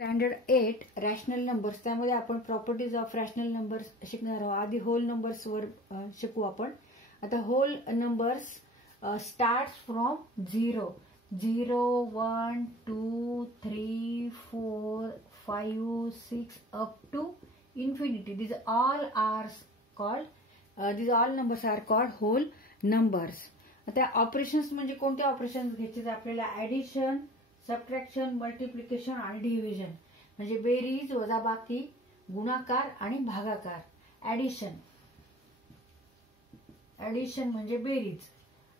Standard 8 rational numbers, त्यामध्ये आपण properties of rational numbers शिकणार आहोत. आधी होल नंबर्स वर शिकू आपण. आता whole numbers starts from 0, 1 2 3 4 5 6 up to infinity. These all numbers are called whole numbers. आता ऑपरेशन्स म्हणजे कोणते ऑपरेशन्स घ्यायचे? आपल्याला ऍडिशन, सबट्रॅक्शन, मल्टिप्लिकेशन आणि डिव्हिजन म्हणजे बेरीज, वजाबाकी, गुणाकार आणि भागाकार. ऍडिशन म्हणजे बेरीज.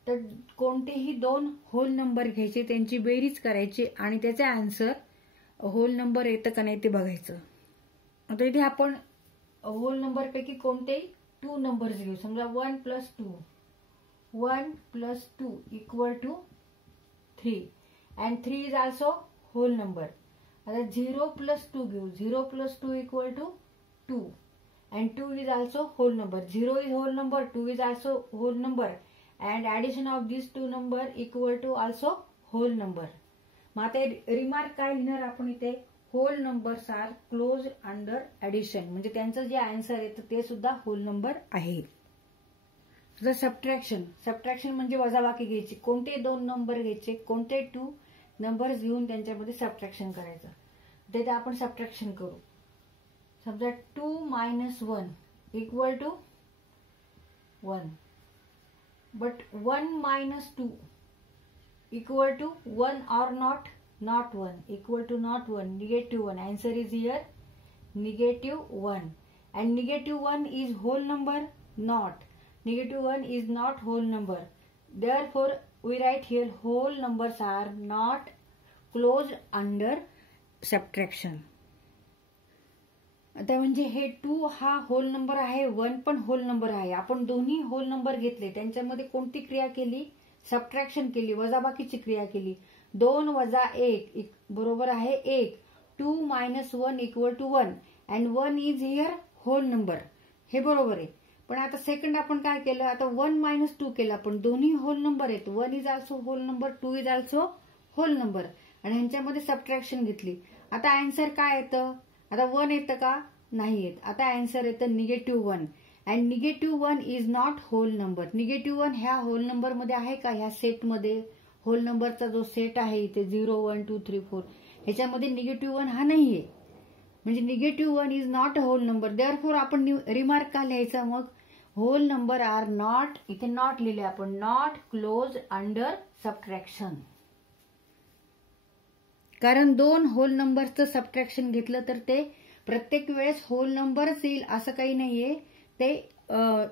तर कोणतेही दोन होल नंबर घ्यायचे, त्यांची बेरीज करायची आणि त्याचा आन्सर होल नंबर येतं का नाही ते बघायचं. आता इथे आपण होल नंबर पैकी कोणतेही 2 नंबर्स घेऊ. समजा 1 + 2, 1 + 2 = 3 and 3 is also whole number. आता 0 + 2 घेऊ. 0 + 2 = 2 and 2 is also whole number. 0 is whole number, 2 is also whole number and addition of these two number = also whole number. मग आता रिमार्क काय लिहिणार आपण इथे? Whole numbers are close under addition, म्हणजे त्यांचं जे आन्सर येतं ते सुद्धा होल नंबर आहे. सबट्रॅक्शन म्हणजे वजाबाकी घ्यायची. कोणते 2 नंबर घ्यायचे, कोणते 2 नंबर्स घेऊन त्यांच्यामध्ये सबट्रॅक्शन करायचं. ते आपण सबट्रॅक्शन करू. समजा 2 - 1 = 1, but 1 - 2 = 1 or not 1, not 1, -1. Answer is here -1 and -1 is whole number? Not. -1 is not whole number. Therefore we write here whole numbers are not closed under subtraction. आता म्हणजे हे 2 हा होल नंबर आहे, 1 पण होल नंबर आहे. आपण दोन्ही hole number घेतले, त्यांच्यामध्ये कोणती क्रिया केली? सबट्रॅक्शन केली, वजाबाकीची क्रिया केली. 2 - 1 बरोबर आहे 1. 2 - 1 = 1 and 1 is here whole number. हे बरोबर आहे. पण आता सेकंड आपण काय केलं? आता 1 - 2 केलं आपण. दोन्ही होल नंबर आहेत. 1 is also whole number, 2 is also whole number आणि ह्यांच्यामध्ये सबट्रॅक्शन घेतली. आता आन्सर काय येतं? आता 1 येतं का? नाही येत. आता आन्सर येतं -1 and -1 is not whole number. -1 ह्या होल नंबर मध्ये आहे का? ह्या सेट मध्ये होल नंबरचा जो सेट आहे इथे 0 1 2 3 4 ह्याच्यामध्ये -1 हा नाहीये. म्हणजे -1 is not a whole number. Therefore आपण रिमार्क का लिहायचा? मग होल नंबर आर नॉट, इथे नॉट लिहिले आपण, नॉट क्लोज अंडर सबट्रॅक्शन. कारण 2 होल नंबरचं सबट्रॅक्शन घेतलं तर ते प्रत्येक वेळेस होल नंबरच येईल असं काही नाहीये. ते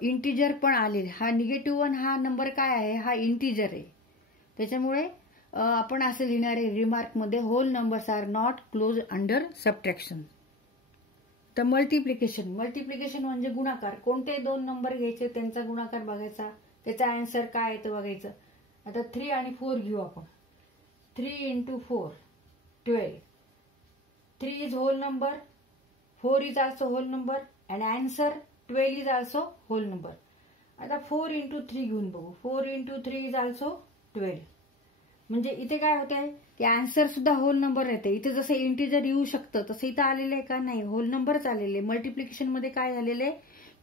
इंटिजर पण आले. हा -1 हा नंबर काय आहे? हा इंटिजर आहे. त्याच्यामुळे आपण असं लिहिणार आहे रिमार्क मध्ये whole numbers are not close under subtraction. तर मल्टिप्लिकेशन म्हणजे गुणाकार. कोणते 2 नंबर घ्यायचे, त्यांचा गुणाकार बघायचा, त्याचा आन्सर काय येतं बघायचं. आता 3 आणि 4 घेऊ आपण. 3 × 4 12. 3 is whole number, 4 is also whole number and answer 12 is also whole number. आता 4 × 3 घेऊन बघू. 4 × 3 is also 12. म्हणजे इथे काय होत आहे की आन्सर सुद्धा होल नंबर येते. इथे जसं इंटिजर येऊ शकतं तसं इथं आलेलं आहे का? नाही, होल नंबरच आलेले. मल्टिप्लिकेशन मध्ये काय झालेलं आहे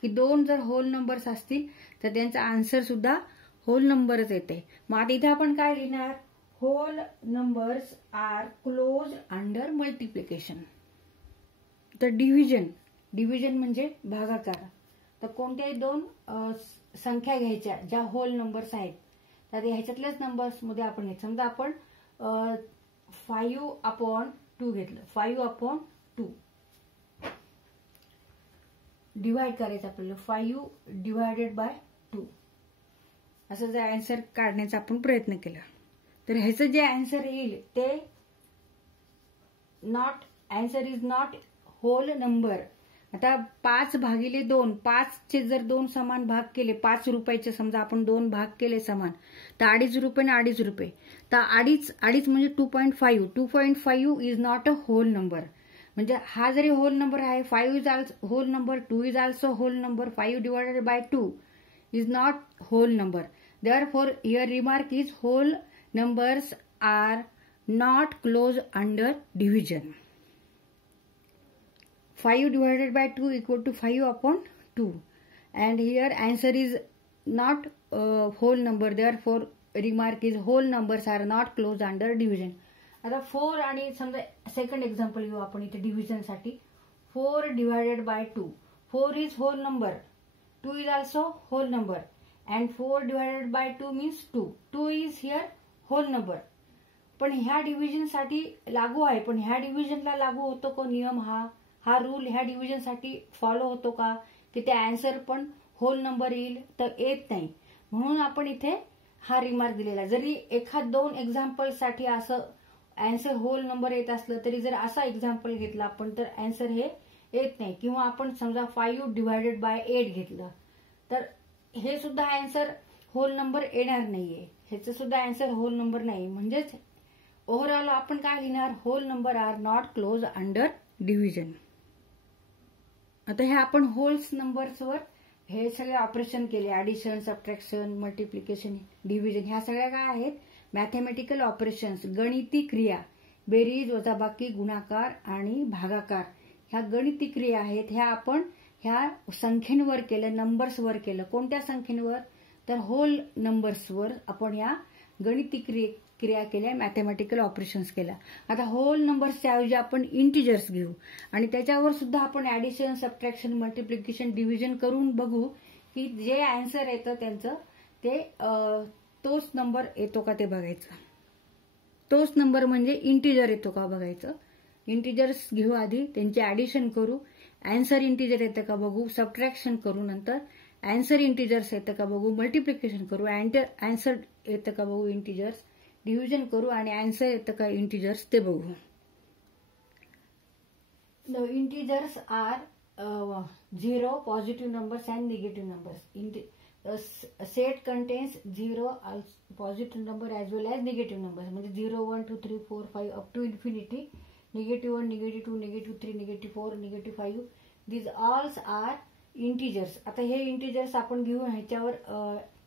की 2 जर होल नंबर्स असतील तर त्यांचा आन्सर सुद्धा होल नंबरच येते. मग आता इथे आपण काय लिहिणार? Whole numbers are close under multiplication. तर डिव्हिजन म्हणजे भागाकार. तर कोणत्याही 2 संख्या घ्यायच्या ज्या होल नंबर्स आहेत, तर ह्याच्यातल्याच नंबर्स मध्ये आपण घेत. समजा आपण 5/2 घेतलं. 5/2 डिवाइड करायचं आपल्याला. 5/2 असं जर आन्सर काढण्याचा आपण प्रयत्न केला तर ह्याचं जे आन्सर येईल ते answer is not whole number. आता 5/2, 5चे जर 2 समान भाग केले, 5 रुपयाचे समजा आपण 2 भाग केले समान, तर 2.5 रुपये आणि 2.5 रुपये. तर 2.5 म्हणजे 2.5. 2.5 is not a whole number. म्हणजे हा जरी होल नंबर आहे, 5 is also whole number, 2 is also whole number, 5/2 is not whole number. Therefore here remark is whole numbers are not closed under division. 5 divided by 2 equal to 5 upon 2. And here answer is not whole number. Therefore, remark is whole numbers are not closed under division. आता 4 आणि समजा second example घेऊ आपण इथे division साठी. 4 divided by 2. 4 is whole number. 2 is also whole number. And 4 divided by 2 means 2. 2 is here whole number. पण ह्या division साठी लागू आहे, पण ह्या डिव्हिजनला लागू होतो का नियम हा रूल ह्या डिव्हिजन साठी फॉलो होतो का की ते आन्सर पण होल नंबर येईल, तर येत नाही. म्हणून आपण इथे हा रिमार्क दिलेला. जरी एखाद 2 एक्झाम्पल साठी असं आन्सर होल नंबर येत असलं तरी जर असा एक्झाम्पल घेतला आपण तर आन्सर हे येत नाही. किंवा आपण समजा 5 डिवायडेड बाय 8 घेतलं तर हे सुद्धा आन्सर होल नंबर येणार नाहीये, ह्याचं सुद्धा आन्सर होल नंबर नाही. म्हणजेच ओव्हरऑल आपण काय लिहिणार, whole number are not close under division. आता हे आपण होल्स नंबर्सवर हे सगळे ऑपरेशन केले, ऍडिशन, सबट्रॅक्शन, मल्टिप्लिकेशन, डिव्हिजन, ह्या सगळ्या काय आहेत, मॅथेमॅटिकल ऑपरेशन्स, गणिती क्रिया, बेरीज, वजाबाकी, गुणाकार आणि भागाकार, ह्या गणिती क्रिया आहेत. ह्या आपण ह्या संख्येंवर केलं, नंबर्सवर केलं. कोणत्या संख्येंवर, तर होल नंबर्सवर आपण ह्या गणिती क्रिया केल्या, मॅथेमॅटिकल ऑपरेशन्स केल्या. आता होल नंबर्सच्या ऐवजी आपण इंटिजर्स घेऊ आणि त्याच्यावर सुद्धा आपण ऍडिशन, सबट्रॅक्शन, मल्टिप्लिकेशन, डिव्हिजन करून बघू की जे आन्सर येतं त्यांचं ते तोच नंबर येतो का ते बघायचं. तोच नंबर म्हणजे इंटिजर येतो का बघायचं. इंटिजर्स घेऊ आधी, त्यांचे ऍडिशन करू, आन्सर इंटिजर येतं का बघू, सबट्रॅक्शन करू, नंतर आन्सर इंटिजर्स येतं का बघू, मल्टिप्लिकेशन करू, आन्सर येतं का बघू इंटिजर्स, डिव्हिजन करू आणि आन्सर येतं का इंटिजर्स ते बघू. The integers are 0, positive numbers and negative numbers. A set contains 0 positive number as well as negative numbers. म्हणजे 0, 1, 2, 3, 4, 5 up to infinity. -1, -2, -3, -4, -5. These all are integers. आता हे इंटिजर्स आपण घेऊन ह्याच्यावर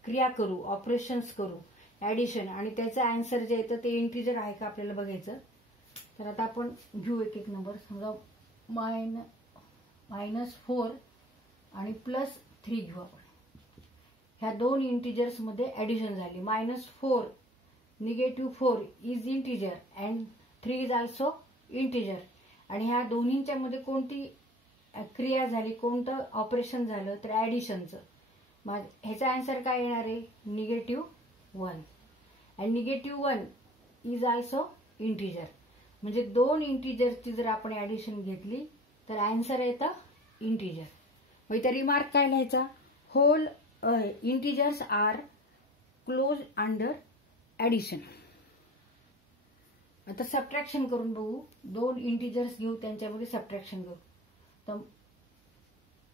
क्रिया करू, ऑपरेशन्स करू, ऍडिशन, आणि त्याचं आन्सर जे येतं ते इंटिजर आहे का आपल्याला बघायचं. तर आता आपण घेऊ एक एक नंबर. समजा -4 आणि +3 घेऊ आपण. ह्या 2 इंटिजर्स मध्ये ऍडिशन झाली. -4, -4 is integer and 3 is also integer. आणि ह्या दोन्हींच्या मध्ये कोणती क्रिया झाली, कोणतं ऑपरेशन झालं, तर ऍडिशनचं. ह्याचा आन्सर काय येणार आहे, -1. And -1 is also integer. म्हणजे 2 इंटिजरची जर आपण ऍडिशन घेतली तर आन्सर येतं इंटिजर. मग इथे रिमार्क काय लिहायचा, whole integers are close under addition. आता सबट्रॅक्शन करून बघू. 2 इंटिजर्स घेऊ, त्यांच्यामध्ये सबट्रॅक्शन करू. तर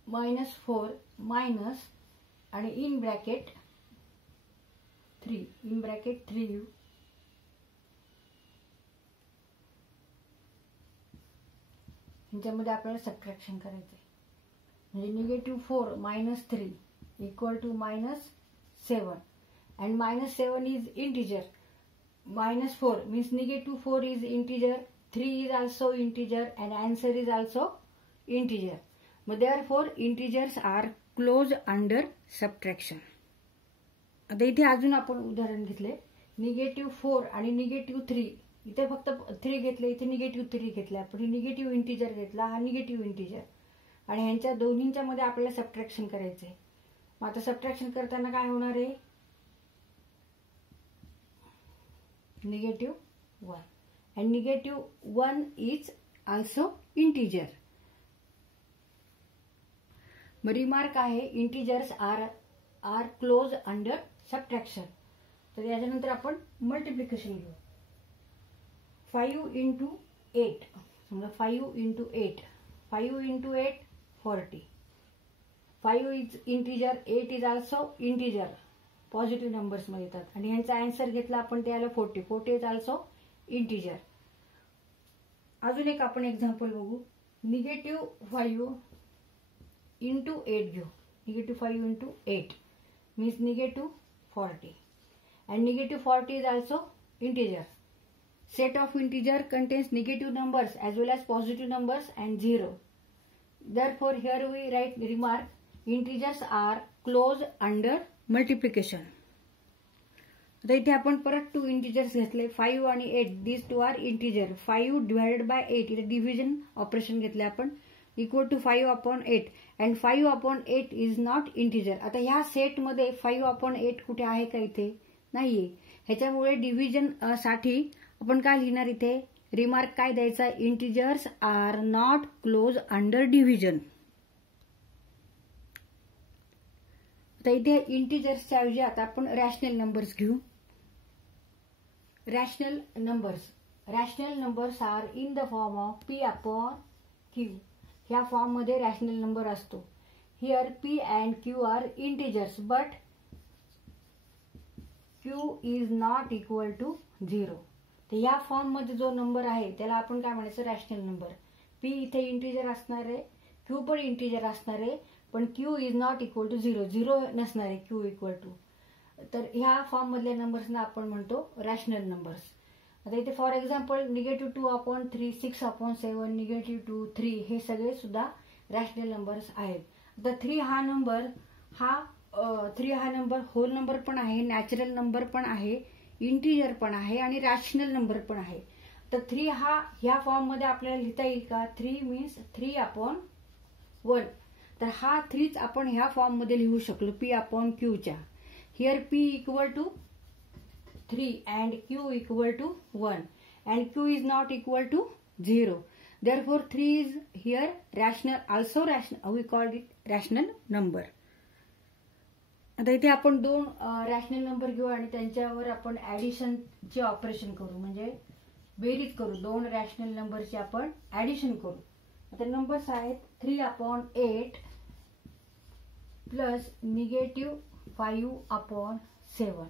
-4 मायनस आणि इन ब्रॅकेट 3 घेऊ. ह्याच्यामध्ये आपल्याला सबट्रॅक्शन करायचं आहे. म्हणजे -4 - 3 equal to -7 and -7 is integer. -4 means -4 is integer, 3 is also integer and answer is also integer. But therefore integers are closed under subtraction. आता इथे अजून आपण उदाहरण घेतले. -4 आणि -3. इथे फक्त 3 घेतले, इथे -3 घेतले आपण. निगेटिव्ह इंटिजर घेतला, हा निगेटिव्ह इंटिजर, आणि ह्यांच्या दोन्हींच्या मध्ये आपल्याला सबट्रॅक्शन करायचं आहे. मग आता सबट्रॅक्शन करताना काय होणार आहे, -1 and -1 is also integer. मग रिमार्क आहे integers are close under subtraction. तर याच्यानंतर आपण मल्टिप्लिकेशन घेऊ. 5 × 8. समजा 5 × 8. 5 × 8 40. 5 is integer, 8 is also integer, positive numbers मध्ये येतात. आणि ह्यांचा आन्सर घेतला आपण ते आलं 40. 40 इज ऑल्सो इंटिजर. अजून एक आपण एक्झाम्पल बघू. -5 × 8 घेऊ. -5 × 8 means -40 and -40 is also integer. Set of integer contains negative numbers as well as positive numbers and 0. Therefore here we write remark, integers are close under multiplication. आता इथे आपण परत 2 integers घेतले 5 आणि 8. This 2 are integer. 5 divided by 8 इथे division operation घेतले आपण, equal to 5/8 and 5/8 is not integer. आता ह्या सेट मध्ये 5/8 कुठे आहे का? इथे नाहीये. ह्याच्यामुळे डिव्हिजन साठी आपण काय लिहिणार इथे? रिमार्क काय द्यायचा? Integers are not close under division. तर इथे इंटिजर्सच्या ऐवजी आता आपण रॅशनल नंबर्स घेऊ. Rational numbers are in the form of p/q. ह्या फॉर्म मध्ये रॅशनल नंबर असतो. Here p and q are integers but q is not equal to 0. तर या फॉर्म मध्ये जो नंबर आहे त्याला आपण काय म्हणायचं? Rational number. p इथे इंटिजर असणार आहे, q पण इंटिजर असणार आहे, पण q is not equal to 0. 0 नसणार आहे q इक्वल टू. तर ह्या फॉर्म मधल्या नंबर्सना आपण म्हणतो रॅशनल नंबर्स. आता इथे फॉर एक्झाम्पल -2/3, 6/7, -2, 3 हे सगळे सुद्धा रॅशनल नंबर्स आहेत. आता 3 हा नंबर होल नंबर पण आहे, नॅचरल नंबर पण आहे, इंटिजर पण आहे आणि रॅशनल नंबर पण आहे. तर 3 हा ह्या फॉर्म मध्ये आपल्याला लिहिता येईल का? 3 मीन्स 3/1. तर हा 3च आपण ह्या फॉर्म मध्ये लिहू शकलो p/q च्या. Here p equal to 3 and q equal to 1 and q is not equal to 0. Therefore 3 is here rational, also rational. We called it rational number. आता इथे आपण 2 रॅशनल नंबर घेऊ आणि त्यांच्यावर आपण ऍडिशनचे ऑपरेशन करू, म्हणजे बेरीज करू. 2 रॅशनल नंबरची आपण ऍडिशन करू. आता नंबर्स आहेत 3/8 प्लस -5/7.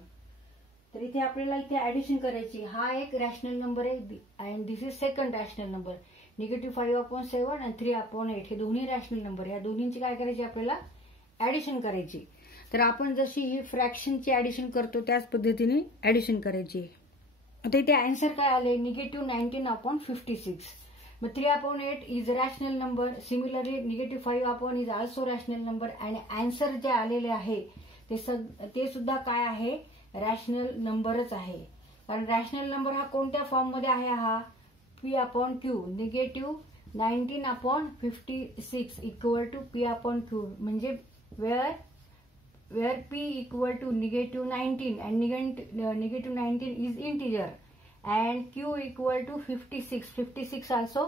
तर इथे आपल्याला इथे ऍडिशन करायची. हा एक रॅशनल नंबर आहे and this is second rational number. -5/7 आणि 3/8 हे दोन्ही रॅशनल नंबर. या दोन्हींची काय करायची? आपल्याला ऍडिशन करायची. तर आपण जशी ही फ्रॅक्शनची ऍडिशन करतो त्याच पद्धतीने ऍडिशन करायची. आता इथे आन्सर काय आले? -19/56. मग 3/8 is rational number. Similarly -5/1 is also rational number. आणि आन्सर जे आलेले आहे ते सुद्धा काय आहे? रॅशनल नंबरच आहे. कारण रॅशनल नंबर हा कोणत्या फॉर्म मध्ये आहे? हा p/q. -19/56 इक्वल टू p/q म्हणजे wear p equal to -19 and -19 is integer and q equal to 56 also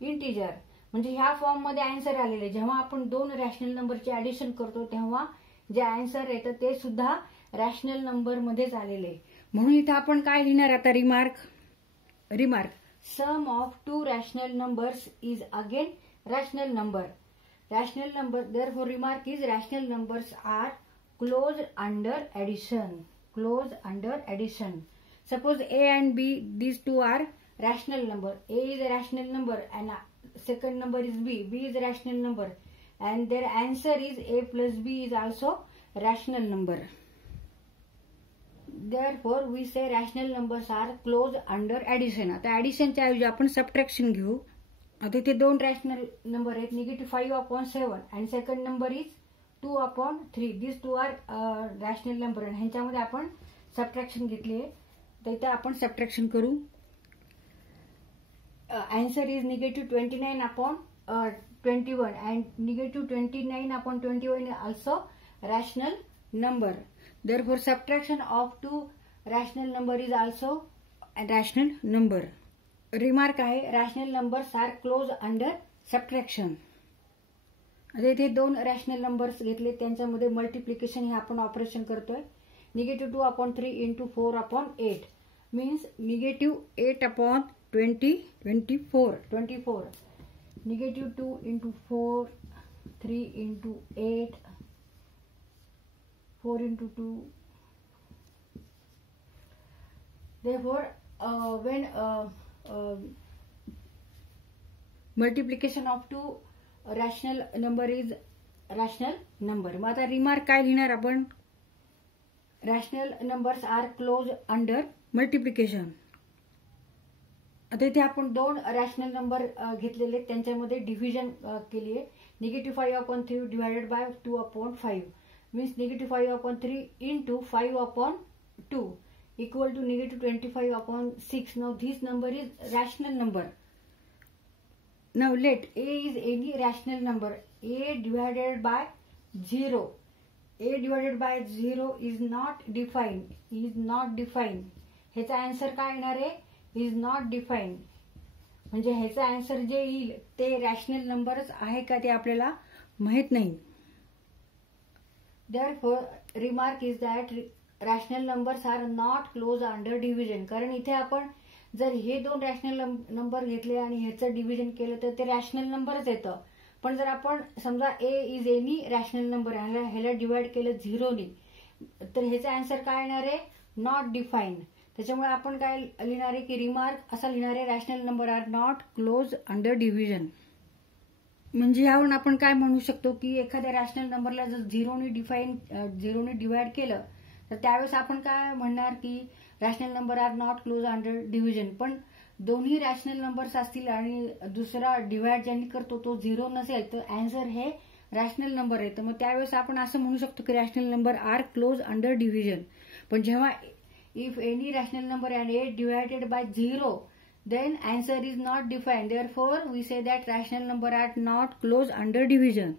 integer. म्हणजे ह्या फॉर्म मध्ये आन्सर आलेले. जेव्हा आपण 2 रॅशनल नंबरचे ऍडिशन करतो तेव्हा जे आन्सर येतं ते सुद्धा रॅशनल नंबर मध्येच आलेले. म्हणून इथे आपण काय लिहिणार आता? Remark sum of 2 rational numbers is again rational number. Therefore remark is rational numbers are close under addition. Suppose a and b, these two are rational number. A is a rational number and second number is b. B is a rational number and their answer is a plus b is also rational number. Therefore we say rational numbers are close under addition. आता ऍडिशनच्या ऐवजी आपण subtraction घेऊ. आता इथे 2 rational number आहेत, -5/7 and second number is 2/3. These two are rational number. ह्यांच्यामध्ये आपण subtraction घेतली. तर इथे आपण सबट्रॅक्शन करू. Answer is -29/21 and -29/21 also rational number. Therefore subtraction of 2 rational number is also a rational number. Remark आहे rational numbers are close under subtraction. आता इथे 2 रॅशनल नंबर्स घेतले त्यांच्यामध्ये मल्टिप्लिकेशन हे आपण ऑपरेशन करतोय. -2/3 into 4/8 means -8/24. -2 into 4, 3 into 8, 4 into 2. Therefore when multiplication of 2 rational number is rational number. मग आता रिमार्क काय लिहिणार आपण? Rational numbers are close under multiplication. आता इथे आपण दोन रॅशनल नंबर घेतलेले, त्यांच्यामध्ये डिव्हिजन केली आहे. -5/3 divided by 2/5 means -5/3 into 5/2 equal to -25/6. Now this number is rational number. Now let a is any rational number. A divided by 0. A divided by 0 is not defined. Is not defined. ह्याचा answer काय येणार आहे? Is not defined. म्हणजे ह्याचा answer जे येईल ते rational नंबरच आहे का ते आपल्याला माहित नाही. Therefore, remark is that rational numbers are not close under division. कारण इथे आपण जर हे दोन रॅशनल नंबर घेतले आणि ह्याचं डिव्हिजन केलं तर ते रॅशनल नंबरच येतं. पण जर आपण समजा ए इज एनी रॅशनल नंबर ह्याला डिवाइड केलं 0ने तर ह्याचा आन्सर काय येणार आहे? Not defined. त्याच्यामुळे आपण काय लिहिणार आहे की रिमार्क असा लिहिणार आहे, rational number are not close under division. म्हणजे यावरून आपण काय म्हणू शकतो की एखाद्या रॅशनल नंबरला जर 0ने डिवाइड केलं तर त्यावेळेस आपण काय म्हणणार की rational number are not close under division. पण दोन्ही रॅशनल नंबर्स असतील आणि दुसरा डिवाइड ज्यांनी करतो तो 0 नसेल तर आन्सर हे रॅशनल नंबर आहे. तर मग त्यावेळेस आपण असं म्हणू शकतो की rational number are close under division. पण जेव्हा if any rational number and a divided by 0 then answer is not defined. Therefore we say that rational number are not close under division.